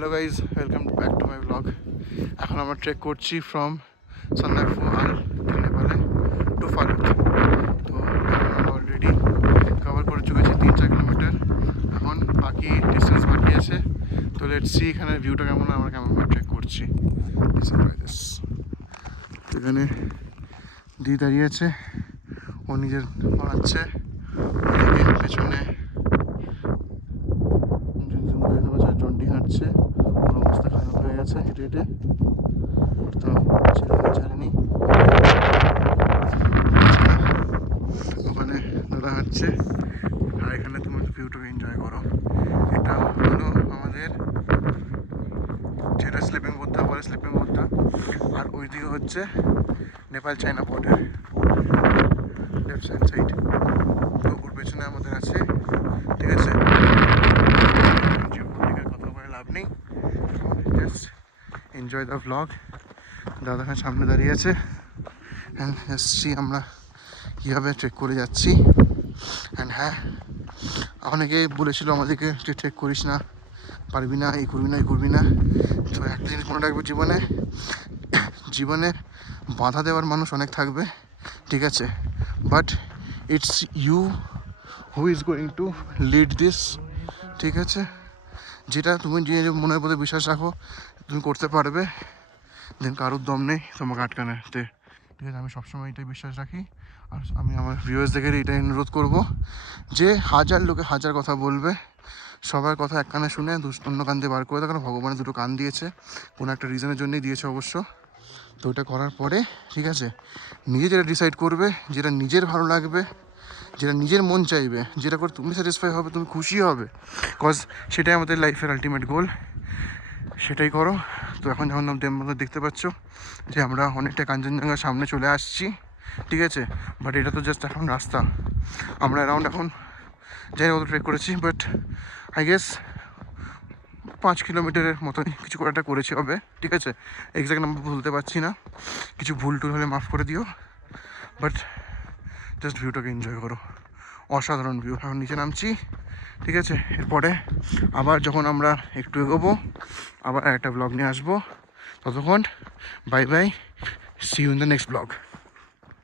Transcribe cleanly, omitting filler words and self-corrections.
Hello guys, welcome back to my blog. এখন আমরা trek করছি ফ্রম সন্দাকফু আল নেপালে টু ফালুত। তো আমরা অলরেডি কভার করে চলেছি 3-4 কিলোমিটার। এখন বাকি ডিস্টেন্স বাকি আছে। তো লেটস সি এখানে ভিউটা কেমন, আমরা কেমনভাবে ট্রেক করছি। এখানে দি দাঁড়িয়ে আছে, ও নিজের বানাচ্ছে। পেছনে জন্ডি হাঁটছে, ওর অবস্থা খারাপ হয়ে গেছে হেঁটে হেঁটে, তো ছাড়েনি। ওখানে দাদা হাঁটছে, আর এখানে তুমি ভিউটাকে এনজয় করো। এটা হলো আমাদের যেটা স্লিপিং বুদ্ধা বলে, স্লিপিং বুদ্ধা। আর ওই দিকে হচ্ছে Nepal China border, left hand side. তো ওর পেছনে আমাদের আছে, ঠিক আছে, কথা বলে লাভ নেই, জাস্ট এনজয় দ্য ভ্লগ। দাদা সামনে দাঁড়িয়ে আছে, অ্যান্ড এসছি আমরা কীভাবে ট্রেক করে যাচ্ছি। অ্যান্ড হ্যাঁ, অনেকেই বলেছিল আমাদেরকে যে ট্রেক করিস না, পারবি না, এই করবি না, এই করবি না। তো একটা জিনিস মনে রাখবো, জীবনে বাধা দেওয়ার মানুষ অনেক থাকবে, ঠিক আছে, but it's you who is going to lead this, ঠিক আছে। যেটা তুমি যে মনের প্রতি বিশ্বাস রাখো তুমি করতে পারবে, দেন কারোর দম নেই তোমাকে আটকানোতে, ঠিক আছে। আমি সবসময় এটাই বিশ্বাস রাখি। আর আমি আমার ভিউয়ার্সদের এটাই অনুরোধ করবো যে হাজার লোকে হাজার কথা বলবে, সবার কথা এক কানে শুনে অন্য কান দিয়ে বার করে দাও। কারণ ভগবানের দুটো কান দিয়েছে, কোনো একটা রিজনের জন্যই দিয়েছে অবশ্য। তো ওটা করার পরে, ঠিক আছে, নিজে যেটা ডিসাইড করবে, যেটা নিজের ভালো লাগবে, যেটা নিজের মন চাইবে, যেটা করে তুমি স্যাটিসফাই হবে, তুমি খুশি হবে, কজ সেটাই আমাদের লাইফের আলটিমেট গোল, সেটাই করো। তো এখন যখন তোমরা দেখতে পাচ্ছ যে আমরা অনেকটা কাঞ্চনজঙ্ঘার সামনে চলে আসছি, ঠিক আছে, বাট এটা তো জাস্ট এখন রাস্তা। আমরা অ্যারাউন্ড এখন যাই কত ট্রেক করেছি, বাট আই গেস 5 কিলোমিটারের মতনই কিছু একটা করেছি হবে, ঠিক আছে। এক্স্যাক্ট নাম্বার বলতে পারছি না, কিছু ভুল টুল হলে মাফ করে দিও, বাট জাস্ট ভিউটাকে এনজয় করো। অসাধারণ ভিউ। এখন নিচে নামছি, ঠিক আছে। এরপরে আবার যখন আমরা একটু এগোবো, আবার একটা ব্লগ নিয়ে আসবো। ততক্ষণ bye bye, see you in the next blog.